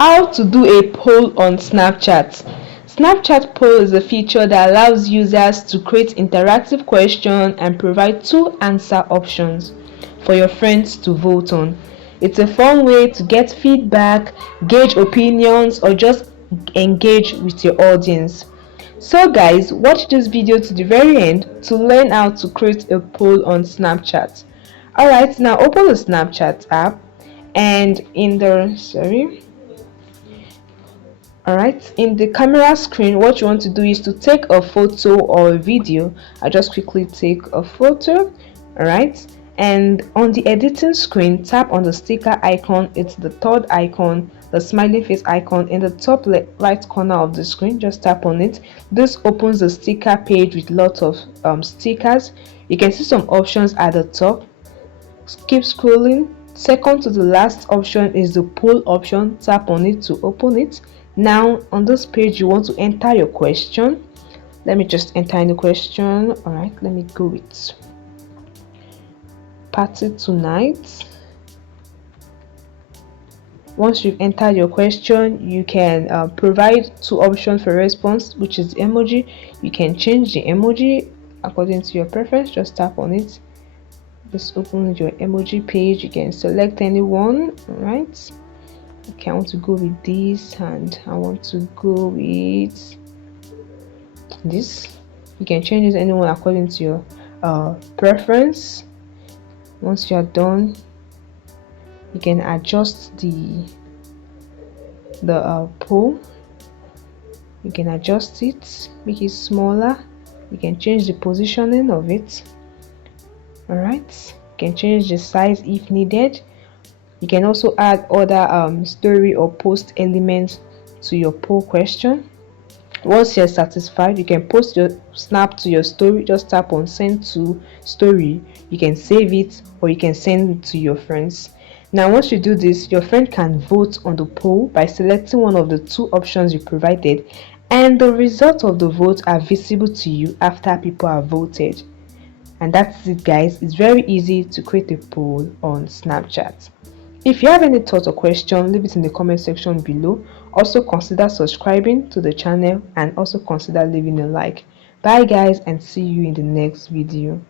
How to do a poll on Snapchat. Snapchat poll is a feature that allows users to create interactive questions and provide two answer options for your friends to vote on. It's a fun way to get feedback, gauge opinions, or just engage with your audience. So guys, watch this video to the very end to learn how to create a poll on Snapchat. Alright, now open the Snapchat app and in the Alright, in the camera screen, what you want to do is to take a photo or a video. I just quickly take a photo. Alright, and on the editing screen, tap on the sticker icon. It's the third icon, the smiling face icon in the top right corner of the screen. Just tap on it. This opens the sticker page with lots of stickers. You can see some options at the top. Keep scrolling. Second to the last option is the poll option. Tap on it to open it. Now on this page you want to enter your question. Let me just enter any question. All right, let me go with party tonight. Once you've entered your question, you can provide two options for response, which is the emoji. You can change the emoji according to your preference. Just tap on it. This opens your emoji page. You can select any one. All right, okay, I want to go with this and I want to go with this. You can change anyone according to your preference. Once you are done, you can adjust the poll. You can adjust it, make it smaller. You can change the positioning of it. All right, you can change the size if needed. You can also add other story or post elements to your poll question. Once you're satisfied, you can post your snap to your story. Just tap on send to story. You can save it or you can send it to your friends. Now once you do this, your friend can vote on the poll by selecting one of the two options you provided, and the results of the vote are visible to you after people have voted. And that's it guys. It's very easy to create a poll on Snapchat. If you have any thoughts or question, leave it in the comment section below. Also consider subscribing to the channel and also consider leaving a like. Bye guys, and see you in the next video.